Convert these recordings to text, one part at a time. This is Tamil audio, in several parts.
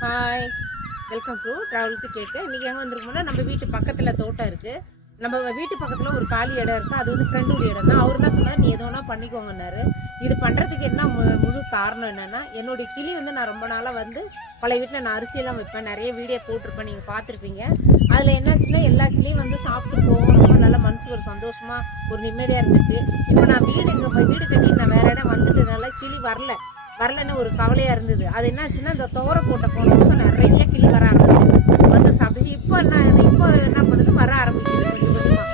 Hi, welcome to travel to கேக்கு. இன்றைக்கி எங்கே வந்திருக்கோம்னா, நம்ம வீட்டு பக்கத்தில் தோட்டம் இருக்குது. நம்ம வீட்டு பக்கத்தில் ஒரு காலி இடம் இருக்குது. அது வந்து ஃப்ரெண்டுடைய இடம் தான். அவர் என்ன சொன்னார், நீ எது வேணால் பண்ணிக்கோங்கன்னாரு. இது பண்ணுறதுக்கு என்ன முழு காரணம் என்னென்னா, என்னுடைய கிளி வந்து நான் ரொம்ப நாளாக வந்து பழைய வீட்டில் நான் அரிசியெல்லாம் வைப்பேன். நிறைய வீடியோ போட்டிருப்பேன், நீங்கள் பார்த்துருப்பீங்க. அதில் என்னாச்சுன்னா, எல்லா கிளியும் வந்து சாப்பிட்டு போகும். ரொம்ப நல்லா மனசுக்கு ஒரு சந்தோஷமாக ஒரு நிம்மதியாக இருந்துச்சு. இப்போ நான் வீடு கட்டி நான் வேறு இடம் வந்துட்டதுனால கிளி வரலன்னு ஒரு கவலையாக இருந்தது. அது என்னாச்சுன்னா, இந்த துவரை போட்ட போன வருஷம் நிறைய கிளி வர ஆரம்பிச்சு வந்து சாப்பிட்டு இப்போ என்ன பண்ணுது, வர ஆரம்பிக்குது கொஞ்சம் கொஞ்சமாக.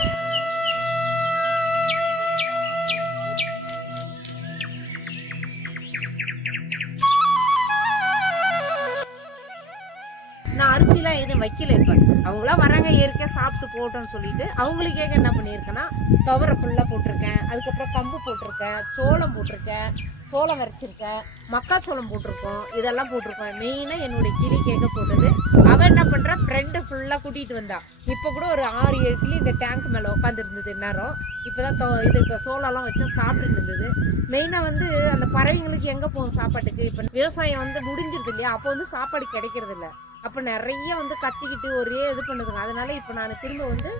நான் அரிசிலாம் எதுவும் வைக்கல. இப்போ அவங்களாம் வராங்க, இயற்கையாக சாப்பிட்டு போட்டோன்னு சொல்லிட்டு அவங்களுக்கே என்ன பண்ணியிருக்கேன்னா, துவரை ஃபுல்லாக போட்டிருக்கேன். அதுக்கப்புறம் கம்பு போட்டிருக்கேன், சோளம் போட்டிருக்கேன், சோளம் வரைச்சிருக்கேன், மக்காச்சோளம் போட்டிருக்கோம், இதெல்லாம் போட்டிருக்கோம். மெயினாக என்னுடைய கிளி கேட்க போட்டது. அவன் என்ன பண்ணுறா, ஃப்ரெண்டு ஃபுல்லாக கூட்டிகிட்டு வந்தான். இப்போ கூட ஒரு 6-7 கிளி இந்த டேங்க் மேலே உட்காந்துருந்தது நேரம். இப்போ தான் இதுக்கு சோளம்லாம் வச்சு சாப்பிட்டுட்டு இருந்தது. மெயினாக வந்து அந்த பறவைங்களுக்கு எங்கே போகும் சாப்பாட்டுக்கு? இப்போ விவசாயம் வந்து முடிஞ்சிருது இல்லையா, அப்போ வந்து சாப்பாடு கிடைக்கிறது இல்லை. அப்போ நிறைய வந்து கத்திக்கிட்டு ஒரே இது பண்ணுதுங்க. அதனால இப்போ நான் திரும்ப வந்து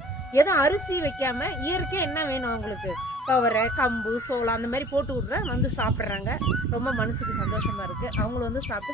எதுவும் அரிசி வைக்காம இயற்கையாக என்ன வேணும் அவங்களுக்கு, துவரை, கம்பு, சோளம் அந்த மாதிரி போட்டு விட்றேன். வந்து சாப்பிட்றாங்க. ரொம்ப மனசுக்கு சந்தோஷமாக இருக்குது. அவங்களும் வந்து சாப்பிட்டு